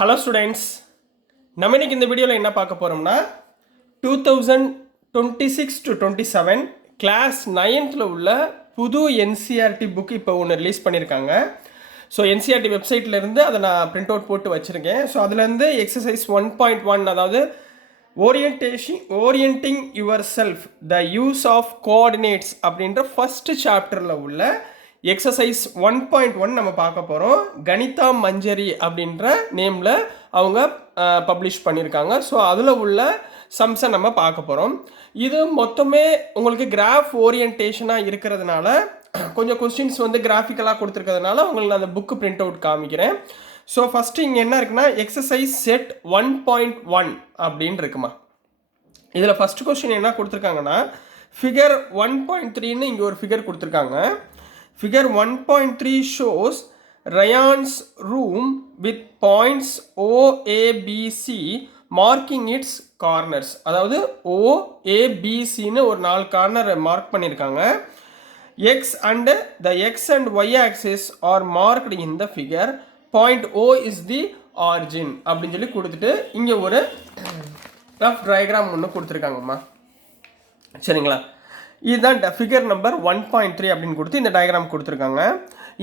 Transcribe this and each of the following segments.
Hello students, நம்ம இன்னைக்கு இந்த வீடியோவில் என்ன பார்க்க போகிறோம்னா 2026-27 கிளாஸ் 9th உள்ள புது என்சிஆர்டி புக் இப்போ ஒன்று ரிலீஸ் பண்ணியிருக்காங்க. ஸோ என்சிஆர்டி வெப்சைட்லேருந்து அதை நான் பிரிண்ட் அவுட் போட்டு வச்சுருக்கேன். ஸோ அதுலேருந்து எக்ஸசைஸ் 1.1, அதாவது orienting yourself the use of coordinates அப்படின்ற ஃபஸ்ட்டு சாப்டரில் உள்ள எக்ஸசைஸ் 1.1 நம்ம பார்க்க போகிறோம். கணிதா மஞ்சரி அப்படின்ற நேமில் அவங்க பப்ளிஷ் பண்ணியிருக்காங்க. ஸோ அதில் உள்ள சம்ஸை நம்ம பார்க்க போகிறோம். இது மொத்தமே உங்களுக்கு கிராஃப் ஓரியன்டேஷனாக இருக்கிறதுனால கொஞ்சம் கொஸ்டின்ஸ் வந்து கிராஃபிக்கலாக கொடுத்துருக்கிறதுனால உங்களுக்கு நான் அந்த புக்கு பிரிண்ட் அவுட் காமிக்கிறேன். ஸோ ஃபஸ்ட்டு இங்கே என்ன இருக்குன்னா எக்ஸசைஸ் செட் 1.1 அப்படின்னு இருக்குமா. இதில் ஃபஸ்ட்டு கொஸ்டின் என்ன கொடுத்துருக்காங்கன்னா ஃபிகர் 1.3ன்னு இங்கே ஒரு ஃபிகர் கொடுத்துருக்காங்க. Figure 1.3 shows Ryan's room with points O, A, B, C marking its corners. அதாவது O, A, B, Cன்னு ஒரு 4 கார்னரை மார்க் பண்ணியிருக்காங்க. X and the X and Y axis are marked in the figure. Point O is the origin அப்படின்னு சொல்லி கொடுத்துட்டு இங்கே ஒரு rough diagram ஒன்று கொடுத்துருக்காங்கம்மா. சரிங்களா, இதுதான் ஃபிகர் நம்பர் 1.3 அப்படின்னு கொடுத்து இந்த டயக்ராம் கொடுத்துருக்காங்க.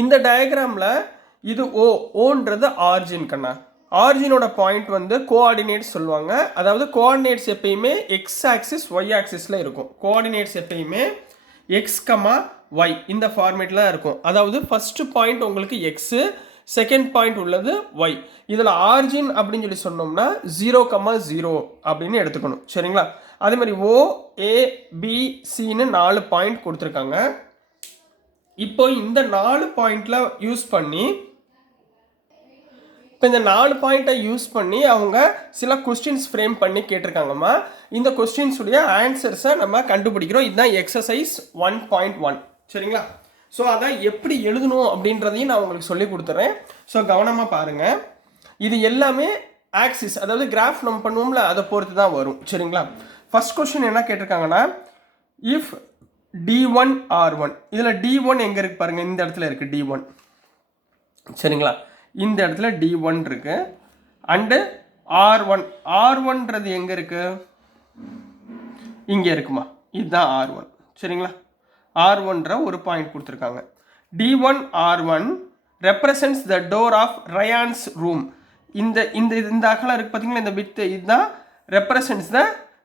இந்த டயக்ராமில் இது ஓன்றது ஆர்ஜின் கண்ணா. ஆர்ஜினோட பாயிண்ட் வந்து கோஆர்டினேட்ஸ் சொல்லுவாங்க. அதாவது கோஆர்டினேட்ஸ் எப்பயுமே எக்ஸ் ஆக்சிஸ் ஒய் ஆக்சிஸில் இருக்கும். கோஆர்டினேட்ஸ் எப்பயுமே எக்ஸ் கமா ஒய் இந்த ஃபார்மேட்டில் இருக்கும். அதாவது ஃபஸ்ட்டு பாயிண்ட் உங்களுக்கு எக்ஸு, செகண்ட் பாயிண்ட் உள்ளது ஒய். இதில் ஆர்ஜின் அப்படின்னு சொல்லி சொன்னோம்னா 0,0 அப்படின்னு எடுத்துக்கணும். சரிங்களா, அதே மாதிரி OABCன்னு 4 பாயிண்ட் கொடுத்துருக்காங்க. இப்போ இந்த 4 பாயிண்ட்ல யூஸ் பண்ணி அவங்க சில கொஸ்டின்ஸ் ஃப்ரேம் பண்ணி கேட்டிருக்காங்கம்மா. இந்த கொஸ்டின்ஸுடைய ஆன்சர்ஸை நம்ம கண்டுபிடிக்கிறோம். இதுதான் எக்ஸசைஸ் 1.1. சரிங்களா, ஸோ அதை எப்படி எழுதணும் அப்படின்றதையும் நான் உங்களுக்கு சொல்லி கொடுத்துட்றேன். ஸோ கவனமாக பாருங்கள். இது எல்லாமே ஆக்சிஸ், அதாவது கிராஃப் நம்ம பண்ணுவோம்ல, அதை பொறுத்து தான் வரும். சரிங்களா, ஃபர்ஸ்ட் கொஸ்டின் என்ன கேட்டிருக்காங்கன்னா இஃப் D1 R1, இதில் D1 எங்கே இருக்குது பாருங்கள், இந்த இடத்துல இருக்குது D1. சரிங்களா, இந்த இடத்துல D1 இருக்குது. அண்டு R1ன்றது எங்கே இருக்குது, இங்கே இருக்குமா, இதுதான் R1. சரிங்களா, R1ன்ற ஒரு பாயிண்ட் கொடுத்துருக்காங்க. D1 R1 represents the door of Ryan's room. இந்த இந்த இந்த அகலம் இருக்குது பார்த்தீங்களா, இந்த வித்து, இதுதான் represents the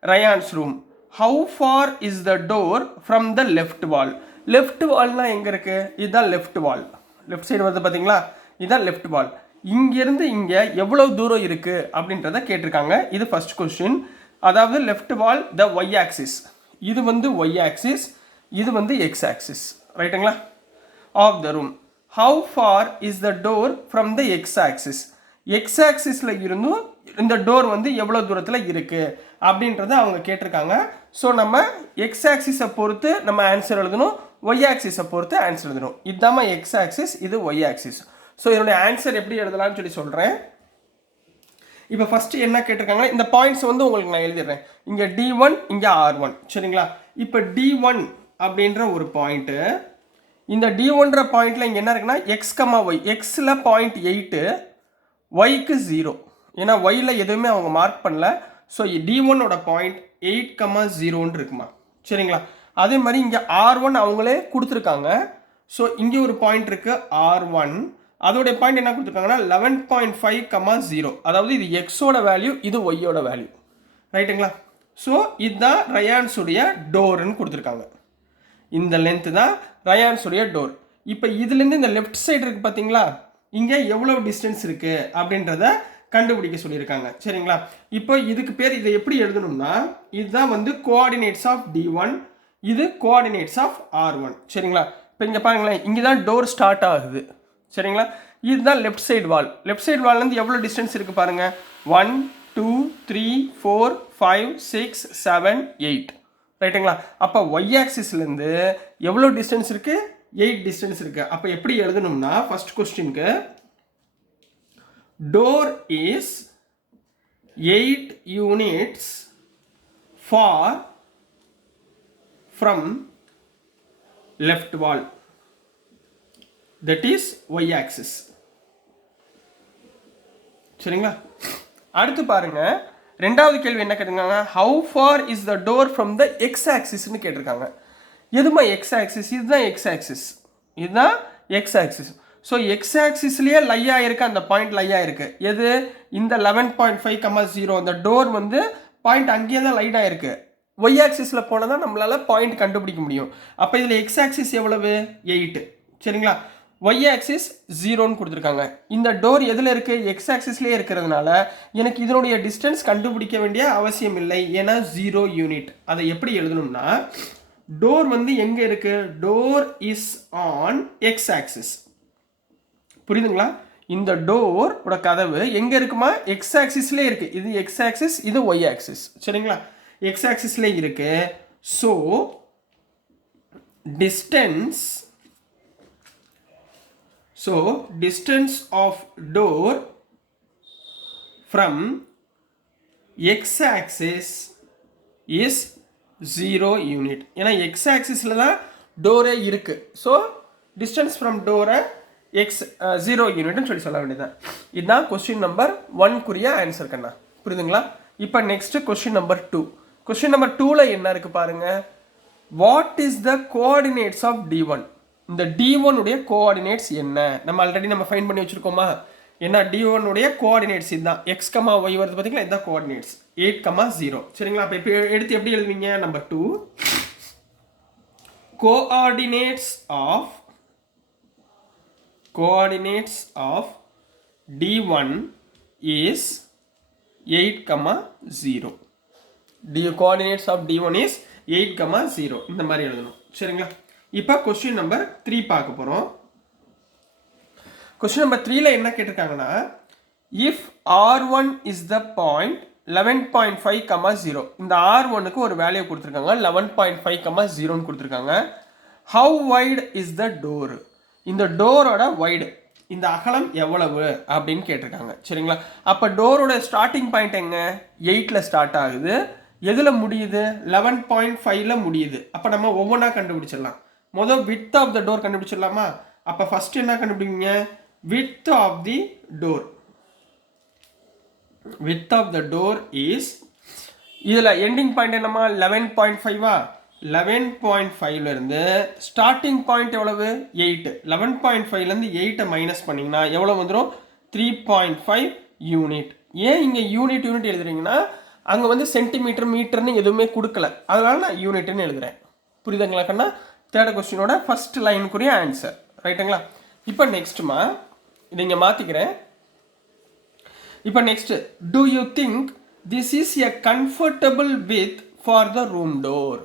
Ryan's room. How far is the door from the left wall. Left வால்னா எங்கே இருக்குது, இதுதான் லெஃப்ட் வால். லெஃப்ட் சைடு வருது பார்த்தீங்களா, இதுதான் லெஃப்ட் வால். இங்கேருந்து இங்கே எவ்வளோ தூரம் இருக்குது அப்படின்றத கேட்டிருக்காங்க. இது ஃபர்ஸ்ட் கொஸ்டின். அதாவது left wall the y axis, இது வந்து ஒய் ஆக்சிஸ், இது வந்து எக்ஸ் ஆக்சிஸ். ரைட்டுங்களா, of the room. How far is the door from the x axis. X ஆக்சிஸில் இருந்தும் இந்த டோர் வந்து எவ்வளோ தூரத்தில் இருக்குது அப்படின்றத அவங்க கேட்டிருக்காங்க. ஸோ நம்ம எக்ஸ் ஆக்சிஸை பொறுத்து நம்ம ஆன்சர் எழுதணும், ஒய் ஆக்சிஸை பொறுத்து ஆன்சர் எழுதணும். இதுதாம்மா எக்ஸ் ஆக்சிஸ், இது ஒய் ஆக்சிஸ். ஸோ இதனுடைய ஆன்சர் எப்படி எழுதலாம்னு சொல்லி சொல்கிறேன். இப்போ ஃபஸ்ட்டு என்ன கேட்டிருக்காங்க, இந்த பாயிண்ட்ஸ் வந்து உங்களுக்கு நான் எழுதிடுறேன். இங்கே D1, இங்கே R1. சரிங்களா, இப்போ D1 அப்படின்ற ஒரு பாயிண்ட்டு, இந்த D1ன்ற பாயிண்டில் இங்கே என்ன இருக்குன்னா எக்ஸ் கமா ஒய். எக்ஸில் 0.8, ஒய்க்கு 0. ஏன்னா ஒயில் எதுவுமே அவங்க மார்க் பண்ணல. ஸோ D1ஓட பாயிண்ட் 8,0ன்னு இருக்குமா. சரிங்களா, அதே மாதிரி இங்கே R1 அவங்களே கொடுத்துருக்காங்க. ஸோ இங்கே ஒரு பாயிண்ட் இருக்குது R1, அதோடைய பாயிண்ட் என்ன கொடுத்துருக்காங்கன்னா 11.5,0. அதாவது இது எக்ஸோட வேல்யூ, இது ஒய்யோட வேல்யூ. ரைட்டுங்களா, ஸோ இதுதான் ரயான்ஸுடைய டோர்னு கொடுத்துருக்காங்க. இந்த லென்த்து தான் ரயான்ஸுடைய டோர். இப்போ இதுலேருந்து இந்த லெஃப்ட் சைடு இருக்குது பார்த்தீங்களா, இங்கே எவ்வளோ டிஸ்டன்ஸ் இருக்குது அப்படின்றத கண்டுபிடிக்க சொல்லியிருக்காங்க. சரிங்களா, இப்போ இதுக்கு பேர் இதை எப்படி எழுதணும்னா இதுதான் வந்து கோஆர்டினேட்ஸ் ஆஃப் D1, இது கோஆர்டினேட்ஸ் ஆஃப் R1. சரிங்களா, இப்போ இங்கே பாருங்களேன், இங்கே தான் டோர் ஸ்டார்ட் ஆகுது. சரிங்களா, இதுதான் left side wall. Left side வால்லேருந்து எவ்வளோ டிஸ்டன்ஸ் இருக்குது பாருங்கள், 1 2 3 4 5 6 7 8. ரைட்டுங்களா, அப்போ ஒய் ஆக்சிஸ்லேருந்து எவ்வளோ டிஸ்டன்ஸ் இருக்குது, 8 டிஸ்டன்ஸ் இருக்குது. அப்போ எப்படி எழுதணும்னா ஃபர்ஸ்ட் கொஸ்டினுக்கு door is 8 units for from left wall, that is y axis. சரிங்களா? அடுத்து பாருங்க, ரெண்டாவது கேள்வி என்ன கேட்டிருக்காங்க, how far is the door from the x ஆக்சிஸ்ன்னு கேட்டிருக்காங்க. எதுமா எக்ஸ் ஆக்சிஸ்? இதுதான் எக்ஸ் ஆக்சிஸ், இதுதான் எக்ஸ் ஆக்சிஸ். ஸோ எக்ஸ் ஆக்சிஸ்லேயே லையாக இருக்குது, அந்த பாயிண்ட் லையாக இருக்குது. எது? இந்த 11.5,0 அந்த டோர் வந்து பாயிண்ட் அங்கேயே தான் லைட்டாக இருக்குது. ஒய் ஆக்சிஸில் போனால் தான் நம்மளால் பாயிண்ட் கண்டுபிடிக்க முடியும். அப்போ இதில் எக்ஸ் ஆக்சிஸ் எவ்வளவு? 8. சரிங்களா? ஒய் ஆக்சிஸ் 0ன்னு கொடுத்துருக்காங்க. இந்த டோர் எதில் இருக்குது? எக்ஸ் ஆக்சிஸ்லேயே இருக்கிறதுனால எனக்கு இதனுடைய டிஸ்டன்ஸ் கண்டுபிடிக்க வேண்டிய அவசியம் இல்லை, ஏன்னா 0 யூனிட். அதை எப்படி எழுதணும்னா, டோர் வந்து எங்கே இருக்குது? Door is on X axis. புரியுதுங்களா? இந்த டோர் ஓட கதவு எங்கே இருக்குமா? எக்ஸ் ஆக்சிஸ்லேயே இருக்குது. இது எக்ஸ் ஆக்சிஸ், இது ஒய் ஆக்சிஸ். சரிங்களா? எக்ஸ் ஆக்சிஸ்லேயே இருக்கு. So distance of door from x axis is 0 unit. ஏன்னா x axisல தான் டோரே இருக்கு. ஸோ distance from டோரை x 0 யூனிட்னு சொல்ல வேண்டியதான். இதுதான் கொஸ்டின் நம்பர் 1 ஆன்சர் கண்ணா. புரியுதுங்களா? இப்போ next question number 2. Question number 2ல என்ன இருக்கு பாருங்க. What is the coordinates of D1? இந்த D1 உடைய கோஆர்டினேட்ஸ் என்ன? நம்ம ஆல்ரெடி ஃபைண்ட் பண்ணி வச்சிருக்கோமா? என்ன D1 உடைய கோஆர்டினேட்ஸ் இதுதான். x, y வருது பார்த்தீங்களா? இதுதான் கோஆர்டினேட்ஸ் 8, 0. சரிங்களா? அப்போ இப்போ எடுத்து எப்படி எழுதுவீங்க? Number 2, coordinates of D1 is 8, 0. Coordinates of D1 is 8, 0. இந்த மாதிரி எழுதணும். சரிங்களா? இப்போ கொஸ்டின் நம்பர் 3 பார்க்க போகிறோம். கொஸ்டின் நம்பர் 3ல என்ன கேட்டிருக்காங்கன்னா, if R1 is the point 11.5, 0. இந்த R1க்கு ஒரு வேல்யூ கொடுத்துருக்காங்க, 11.5, 0ன்னு கொடுத்துருக்காங்க. How wide is the door? இந்த டோரோட வைடு, இந்த அகலம் எவ்வளவு அப்படின்னு கேட்டிருக்காங்க. சரிங்களா? அப்போ டோரோட ஸ்டார்டிங் பாயிண்ட் எங்க? 8ல் ஸ்டார்ட் ஆகுது. எதில் முடியுது? 11.5ல் முடியுது. அப்போ நம்ம ஒவ்வொன்றா கண்டுபிடிச்சிடலாம். முதல் வித் ஆஃப் த டோர் கண்டுபிடிச்சிடலாமா? அப்போ ஃபர்ஸ்ட் என்ன கண்டுபிடிங்க? Width of the door. Width of the door is, இதில் எண்டிங் பாயிண்ட் என்னமா? 11.5. 11.5ல இருந்து ஸ்டார்டிங் பாயிண்ட் எவ்வளவு? 8. 11.5ல இருந்து 8 மைனஸ் பண்ணீங்கன்னா எவ்வளவு வந்துடும்? 3.5 யூனிட். ஏன் இங்கே யூனிட் எழுதுறீங்கன்னா, அங்கே வந்து சென்டிமீட்டர் மீட்டர்னு எதுவுமே கொடுக்கல, அதனால நான் யூனிட்னு எழுதுறேன். புரியுதுங்களா கண்ணா? தேர்ட் கொஸ்டினோட ஃபர்ஸ்ட் லைனுக்குரிய ஆன்சர். ரைட்டுங்களா? இப்போ நெக்ஸ்ட்மா இதை இங்கே மாற்றிக்கிறேன். இப்போ next, do you think this is a comfortable width for the room door?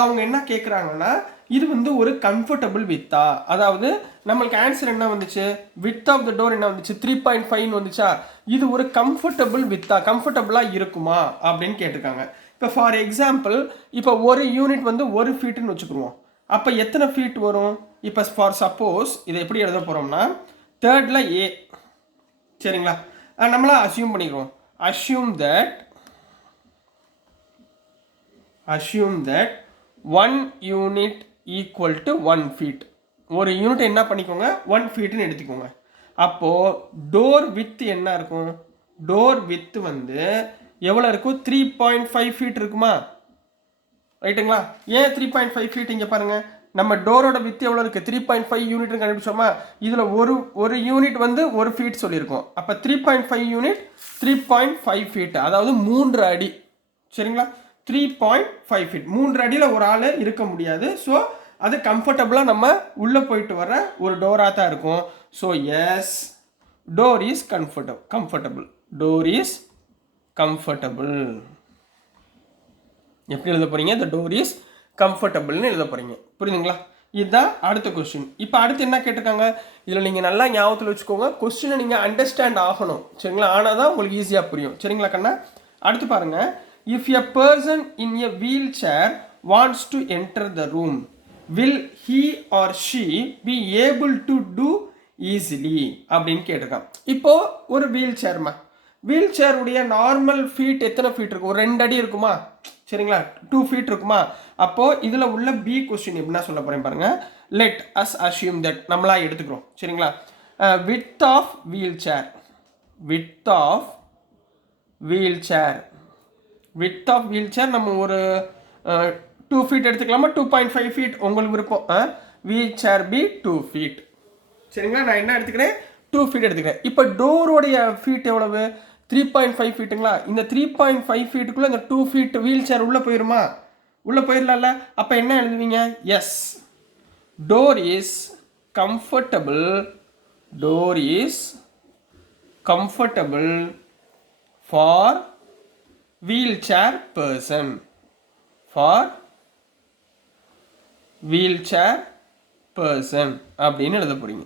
அவங்க என்ன கேட்குறாங்கன்னா, இது வந்து ஒரு கம்ஃபர்டபுள் வித்தா? அதாவது நம்மளுக்கு ஆன்சர் என்ன வந்துச்சு? வித் ஆஃப் த டோர் என்ன வந்துச்சு? 3.5 வந்துச்சா? இது ஒரு கம்ஃபர்டபுள் வித்தா, கம்ஃபர்டபுளாக இருக்குமா அப்படின்னு கேட்டிருக்காங்க. இப்போ ஃபார் எக்ஸாம்பிள், இப்போ ஒரு யூனிட் வந்து 1 ஃபீட்டுன்னு வச்சுக்குருவோம். அப்போ எத்தனை ஃபீட் வரும்? இப்போ ஃபார் சப்போஸ் இதை எப்படி எழுத போகிறோம்னா, தேர்டில் A. சரிங்களா? நம்மளா அசியூம் பண்ணிக்கிறோம். Assume that 1 unit equal to 1 feet. ஒரு யூனிட் என்ன பண்ணிக்கோங்க? 1 ஃபீட்டுன்னு எடுத்துக்கோங்க. அப்போது டோர் வித் என்ன இருக்கும்? டோர் வித் வந்து எவ்வளோ இருக்கும்? 3.5 ஃபீட் இருக்குமா? ரைட்டுங்களா? ஏன் 3.5 ஃபீட்? இங்கே பாருங்கள், நம்ம டோரோட வித் எவ்வளோ இருக்குது? 3.5 யூனிட்னு கண்டுபிடிச்சோமா? இதில் ஒரு யூனிட் வந்து 1 ஃபீட் சொல்லியிருக்கோம். அப்போ 3.5 யூனிட் 3.5 ஃபீட், அதாவது 3 அடி. சரிங்களா? 3.5 ஃபீட், 3 அடியில் ஒரு ஆள் இருக்க முடியாது. ஸோ அது கம்ஃபர்டபுளாக நம்ம உள்ளே போயிட்டு வர ஒரு டோராக தான் இருக்கும். So yes, door is comfortable. Door is comfortable. எப்படி எழுத போகிறீங்க? இந்த டோர் இஸ் கம்ஃபர்டபுள்னு எழுத போகிறீங்க. புரியுதுங்களா? இதுதான் அடுத்த கொஸ்டின். இப்போ அடுத்து என்ன கேட்டிருக்காங்க? இதில் நீங்கள் நல்லா ஞாபகத்தில் வச்சுக்கோங்க, கொஸ்டினை நீங்கள் அண்டர்ஸ்டாண்ட் ஆகணும். சரிங்களா? ஆனால் தான் உங்களுக்கு ஈஸியாக புரியும். சரிங்களா கண்ணா? அடுத்து பாருங்கள், if a person in a wheelchair wants to enter the room, will he or she be able to do easily அப்படின்னு கேட்டிருக்கான். இப்போது ஒரு வீல் சேர்மா, வீல் சேருடைய நார்மல் ஃபீட் எத்தனை ஃபீட் இருக்கும்? ஒரு 2 அடி இருக்குமா? சரிங்களா? 2 ஃபீட் இருக்குமா? அப்போது இதில் உள்ள பி கொஸ்டின் எப்படின்னா சொல்ல போகிறேன் பாருங்கள். லெட் அஸ் அஸ்யூம் தட், நம்மளா எடுத்துக்கிறோம். சரிங்களா? Width of wheelchair width of wheelchair. width of wheelchair நம்ம ஒரு 2 feet எடுத்துக்கலாமா 2.5 feet உங்களுக்கு விருப்பம். wheelchair be 2 feet. சரிங்களா, நான் என்ன எடுத்துக்கிறேன் 2 feet எடுத்துக்கிறேன். இப்போ டோரோடைய ஃபீட் எவ்வளவு 3.5 ஃபீட்டுங்களா. இந்த 3.5 ஃபீட்டுக்குள்ளே இந்த 2 feet வீல் சேர் உள்ளே போயிருமா, உள்ளே போயிடலாம்ல. அப்போ என்ன எழுதுவீங்க, yes door is comfortable, door is comfortable for wheelchair person, for wheelchair person அப்படின்னு எழுத போறீங்க.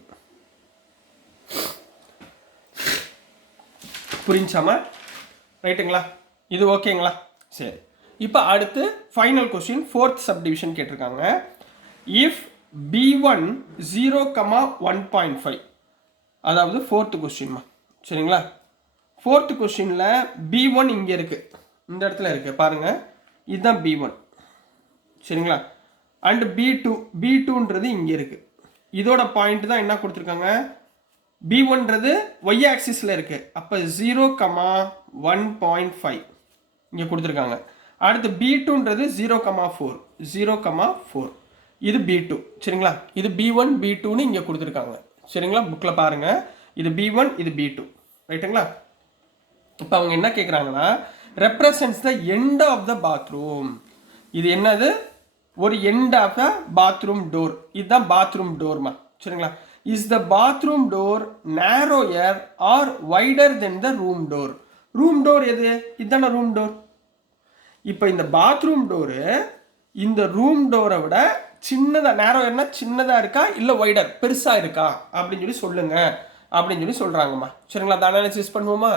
புரிஞ்சாமா, ரைட்டுங்களா, இது ஓகேங்களா. சரி, இப்போ அடுத்து ஃபைனல் கொஸ்டின், ஃபோர்த் சப்டிவிஷன் கேட்டிருக்காங்க. இஃப் B1 0,1.5, அதாவது ஃபோர்த்து கொஸ்டின்மா. சரிங்களா, ஃபோர்த்து கொஸ்டினில் B1 இங்கே இருக்குது, இந்த இடத்துல இருக்குது பாருங்கள், இதுதான் B1. சரிங்களா, அண்ட் B2ன்றது இங்கே இருக்குது. இதோட பாயிண்ட் தான் என்ன கொடுத்துருக்காங்க, B1ன்றது y ஆக்சிஸில் இருக்குது. அப்போ 0,1.5 இங்கே கொடுத்துருக்காங்க. அடுத்து B2ன்றது 0,4 இது B2. சரிங்களா, இது B1 B2ன்னு இங்கே கொடுத்துருக்காங்க. சரிங்களா, புக்கில் பாருங்கள், இது B1 இது B2, ரைட்டுங்களா. இப்போ அவங்க என்ன கேட்குறாங்கன்னா, represents the end of the bathroom. இது என்னது, ஒரு end of the bathroom door. இதுதான் பாத்ரூம் டோர்மா. சரிங்களா, is the bathroom door narrower or wider than the room door. Room door எது, இதுதானே ரூம் டோர். இப்போ இந்த பாத்ரூம் டோரு இந்த ரூம் டோரை விட சின்னதாக, நேரோயர்னா சின்னதாக இருக்கா இல்லை வைடர் பெருசாக இருக்கா அப்படின்னு சொல்லி சொல்லுங்க அப்படின்னு சொல்லி சொல்கிறாங்கம்மா. சரிங்களா, அதை அனாலிசிஸ் பண்ணுவோமா.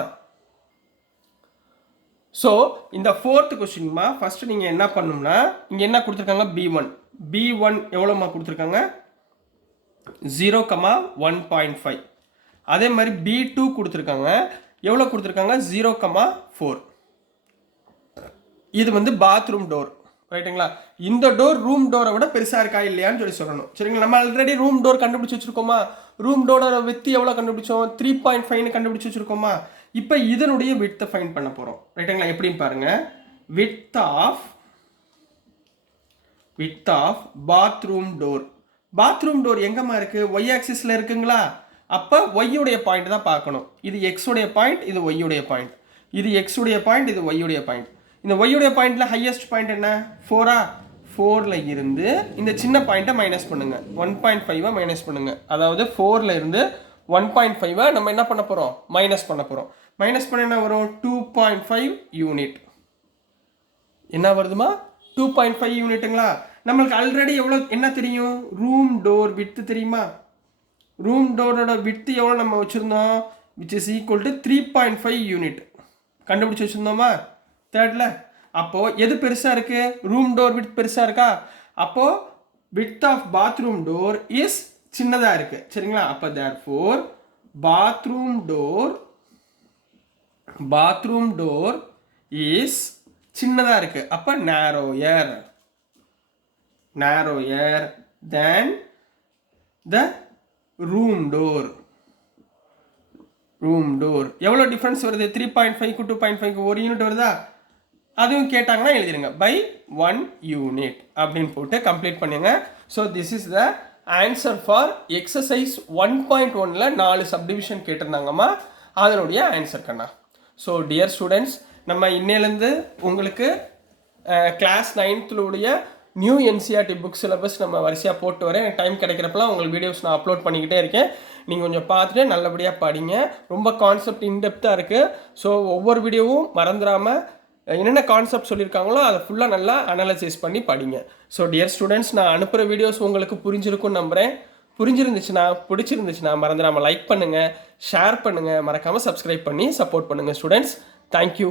ஸோ இந்த ஃபோர்த்து கொஸ்டின்மா, ஃபஸ்ட்டு நீங்கள் என்ன பண்ணணும்னா, இங்கே என்ன கொடுத்துருக்காங்க, B1 எவ்வளோம்மா கொடுத்துருக்காங்க 0,1.5. அதே மாதிரி B2 கொடுத்துருக்காங்க, எவ்வளோ கொடுத்துருக்காங்க 0,4. இது வந்து பாத்ரூம் டோர், ரைட்டுங்களா. இந்த டோர் ரூம் டோரை விட பெருசாக இருக்கா இல்லையான்னு சொல்லி சொல்லணும். சரிங்களா, நம்ம ஆல்ரெடி ரூம் டோர் கண்டுபிடிச்சி வச்சுருக்கோமா, ரூம் டோரோட வித்து எவ்வளோ கண்டுபிடிச்சோம் 3.5 கண்டுபிடிச்சி வச்சுருக்கோமா. இப்போ இதனுடைய வித்தை ஃபைண்ட் பண்ண போகிறோம், ரைட்டுங்களா. எப்படின்னு பாருங்கள், width of bathroom door. Bathroom door எங்கம்மா இருக்குது, ஒய் ஆக்சிஸில் இருக்குங்களா. அப்போ ஒய்யுடைய பாயிண்ட் தான் பார்க்கணும். இது எக்ஸுடைய பாயிண்ட், இது ஒய்யுடைய பாயிண்ட். இது எக்ஸுடைய பாயிண்ட், இது ஒய்யுடைய பாயிண்ட். இந்த ஒய்யுடைய பாயிண்டில் ஹையஸ்ட் பாயிண்ட் என்ன 4ஆ, 4ல் இருந்து இந்த சின்ன பாயிண்ட்டை மைனஸ் பண்ணுங்கள், 1.5 மைனஸ் பண்ணுங்கள். அதாவது 4ல் இருந்து 1.5 நம்ம என்ன பண்ண போகிறோம், மைனஸ் பண்ண போகிறோம். மைனஸ் பண்ண என்ன வரும் 2.5 யூனிட். என்ன வருதுமா 2.5 யூனிட்டுங்களா. நம்மளுக்கு ஆல்ரெடி எவ்வளோ என்ன தெரியும், ரூம் டோர் வித்து தெரியுமா. ரூம் டோரோட வித்து எவ்வளோ நம்ம வச்சுருந்தோம், which is equal to 3.5 unit கண்டுபிடிச்சி வச்சுருந்தோமா தேர்டில். அப்போது எது பெருசாக இருக்குது, ரூம் டோர் வித் பெருசாக இருக்கா. அப்போது width of bathroom door is சின்னதாக இருக்குது. சரிங்களா, அப்போ தேர்ஃபோர் பாத்ரூம் டோர் இஸ் சின்னதாக இருக்குது. அப்போ நேரோயர் than the ரூம் டோர். எவ்வளோ டிஃப்ரென்ஸ் வருது, 3.5 2.5 ஒரு யூனிட் வருதா. அதுவும் கேட்டாங்கன்னா எழுதிடுங்க by 1 யூனிட் அப்படின்னு போட்டு கம்ப்ளீட் பண்ணுங்க. So this is the answer for exercise 1.1ல் 4 சப்டிவிஷன் கேட்டிருந்தாங்கம்மா, அதனுடைய ஆன்சர் கண்ணா. ஸோ டியர் ஸ்டூடெண்ட்ஸ், நம்ம இன்னையிலேருந்து உங்களுக்கு class 9th new NCERT book syllabus நம்ம வரிசையாக போட்டு வரேன். டைம் கிடைக்கிறப்பெல்லாம் உங்களுக்கு வீடியோஸ் நான் அப்லோட் பண்ணிக்கிட்டே இருக்கேன். நீங்கள் கொஞ்சம் பார்த்துட்டு நல்லபடியாக படிங்க. ரொம்ப கான்செப்ட் இன்டெப்த்தாக இருக்குது. ஸோ ஒவ்வொரு வீடியோவும் மறந்துடாமல் என்னென்ன கான்செப்ட் சொல்லியிருக்காங்களோ அதை ஃபுல்லாக நல்லா அனலைசிஸ் பண்ணி படிங்க. ஸோ டியர் ஸ்டூடெண்ட்ஸ், நான் அனுப்புகிற வீடியோஸ் உங்களுக்கு புரிஞ்சிருக்குன்னு நம்புகிறேன். பிடிச்சிருந்துச்சுன்னா மறந்துடாமல் லைக் பண்ணுங்கள், ஷேர் பண்ணுங்கள், மறக்காமல் சப்ஸ்கிரைப் பண்ணி சப்போர்ட் பண்ணுங்கள் ஸ்டூடெண்ட்ஸ். தேங்க்யூ.